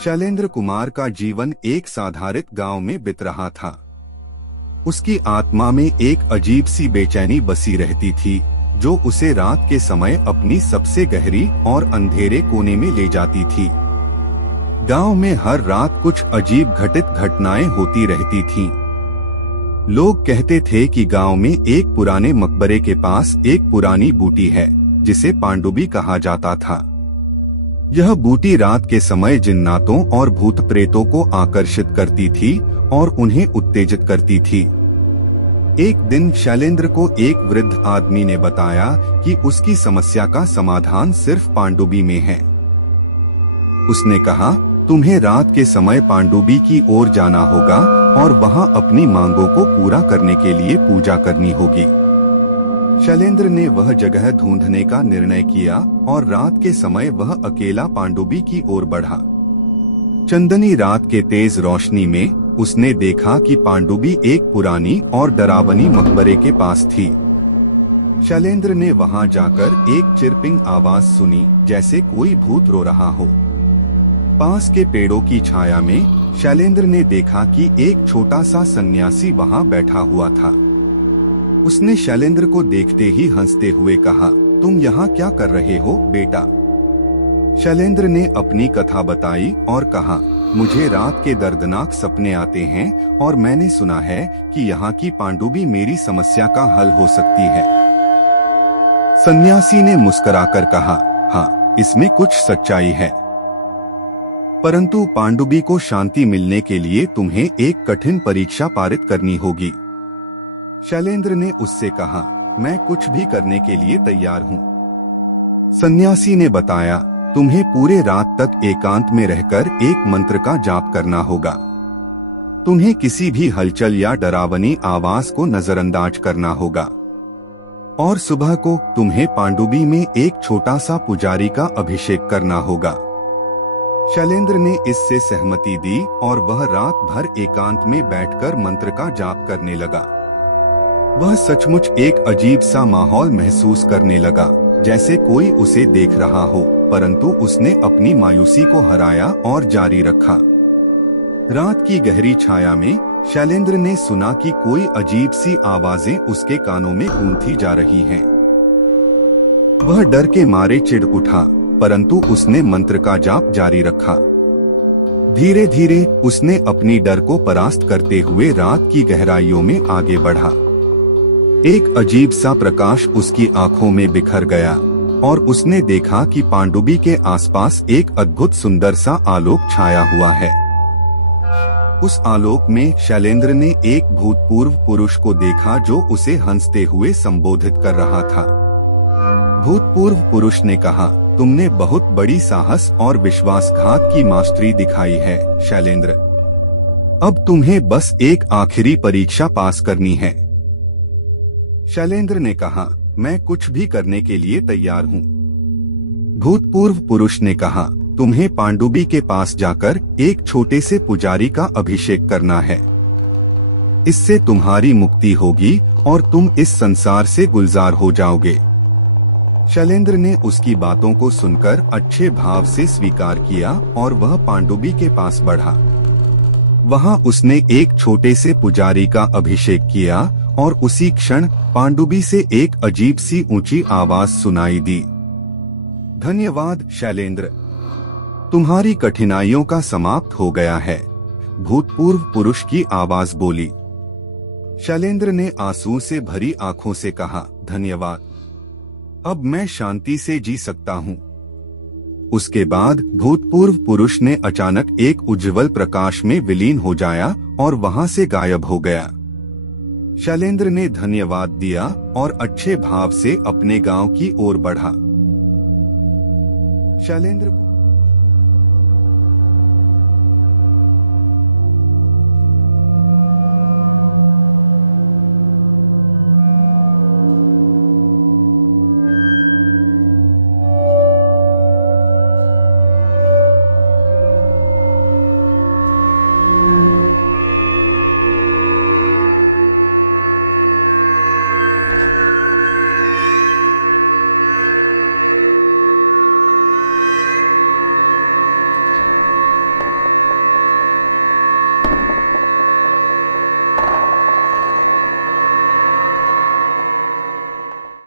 शैलेंद्र कुमार का जीवन एक साधारण गांव में बीत रहा था। उसकी आत्मा में एक अजीब सी बेचैनी बसी रहती थी, जो उसे रात के समय अपनी सबसे गहरी और अंधेरे कोने में ले जाती थी। गांव में हर रात कुछ अजीब घटित घटनाएं होती रहती थीं। लोग कहते थे कि गांव में एक पुराने मकबरे के पास एक पुरानी बूटी है, जिसे पांडुबी कहा जाता था। यह बूटी रात के समय जिन्नातों और भूत प्रेतों को आकर्षित करती थी और उन्हें उत्तेजित करती थी। एक दिन शैलेंद्र को एक वृद्ध आदमी ने बताया कि उसकी समस्या का समाधान सिर्फ पांडुबी में है। उसने कहा, तुम्हें रात के समय पांडुबी की ओर जाना होगा और वहां अपनी मांगों को पूरा करने के लिए पूजा करनी होगी। शैलेंद्र ने वह जगह ढूंढने का निर्णय किया और रात के समय वह अकेला पांडुबी की ओर बढ़ा। चंदनी रात के तेज रोशनी में उसने देखा कि पांडुबी एक पुरानी और डरावनी मकबरे के पास थी। शैलेंद्र ने वहां जाकर एक चिरपिंग आवाज सुनी, जैसे कोई भूत रो रहा हो। पास के पेड़ों की छाया में शैलेंद्र ने देखा कि एक छोटा सा सन्यासी वहां बैठा हुआ था। उसने शैलेंद्र को देखते ही हंसते हुए कहा, तुम यहाँ क्या कर रहे हो बेटा? शैलेंद्र ने अपनी कथा बताई और कहा, मुझे रात के दर्दनाक सपने आते हैं और मैंने सुना है कि यहाँ की पांडुबी मेरी समस्या का हल हो सकती है। सन्यासी ने मुस्कुराकर कहा, हाँ, इसमें कुछ सच्चाई है, परंतु पांडुबी को शांति मिलने के लिए तुम्हें एक कठिन परीक्षा पारित करनी होगी। शैलेंद्र ने उससे कहा, मैं कुछ भी करने के लिए तैयार हूँ। सन्यासी ने बताया, तुम्हें पूरे रात तक एकांत में रहकर एक मंत्र का जाप करना होगा। तुम्हें किसी भी हलचल या डरावनी आवाज को नजरअंदाज करना होगा और सुबह को तुम्हें पांडुबी में एक छोटा सा पुजारी का अभिषेक करना होगा। शैलेंद्र ने इससे सहमति दी और वह रात भर एकांत में बैठकर मंत्र का जाप करने लगा। वह सचमुच एक अजीब सा माहौल महसूस करने लगा, जैसे कोई उसे देख रहा हो, परंतु उसने अपनी मायूसी को हराया और जारी रखा। रात की गहरी छाया में शैलेंद्र ने सुना कि कोई अजीब सी आवाजें उसके कानों में गूंजती जा रही हैं। वह डर के मारे चिढ़ उठा, परंतु उसने मंत्र का जाप जारी रखा। धीरे धीरे उसने अपनी डर को परास्त करते हुए रात की गहराइयों में आगे बढ़ा। एक अजीब सा प्रकाश उसकी आंखों में बिखर गया और उसने देखा कि पांडुबी के आसपास एक अद्भुत सुंदर सा आलोक छाया हुआ है। उस आलोक में शैलेंद्र ने एक भूतपूर्व पुरुष को देखा, जो उसे हंसते हुए संबोधित कर रहा था। भूतपूर्व पुरुष ने कहा, तुमने बहुत बड़ी साहस और विश्वासघात की मास्टरी दिखाई है शैलेंद्र। अब तुम्हें बस एक आखिरी परीक्षा पास करनी है। शैलेंद्र ने कहा, मैं कुछ भी करने के लिए तैयार हूँ। भूतपूर्व पुरुष ने कहा, तुम्हें पांडुबी के पास जाकर एक छोटे से पुजारी का अभिषेक करना है। इससे तुम्हारी मुक्ति होगी और तुम इस संसार से गुलजार हो जाओगे। शैलेंद्र ने उसकी बातों को सुनकर अच्छे भाव से स्वीकार किया और वह पांडुबी के पास बढ़ा। वहां उसने एक छोटे से पुजारी का अभिषेक किया और उसी क्षण पांडुबी से एक अजीब सी ऊंची आवाज सुनाई दी, धन्यवाद शैलेंद्र, तुम्हारी कठिनाइयों का समाप्त हो गया है। भूतपूर्व पुरुष की आवाज बोली। शैलेंद्र ने आंसू से भरी आंखों से कहा, धन्यवाद, अब मैं शांति से जी सकता हूँ। उसके बाद भूतपूर्व पुरुष ने अचानक एक उज्जवल प्रकाश में विलीन हो जाया और वहां से गायब हो गया। शैलेंद्र ने धन्यवाद दिया और अच्छे भाव से अपने गांव की ओर बढ़ा। शैलेंद्र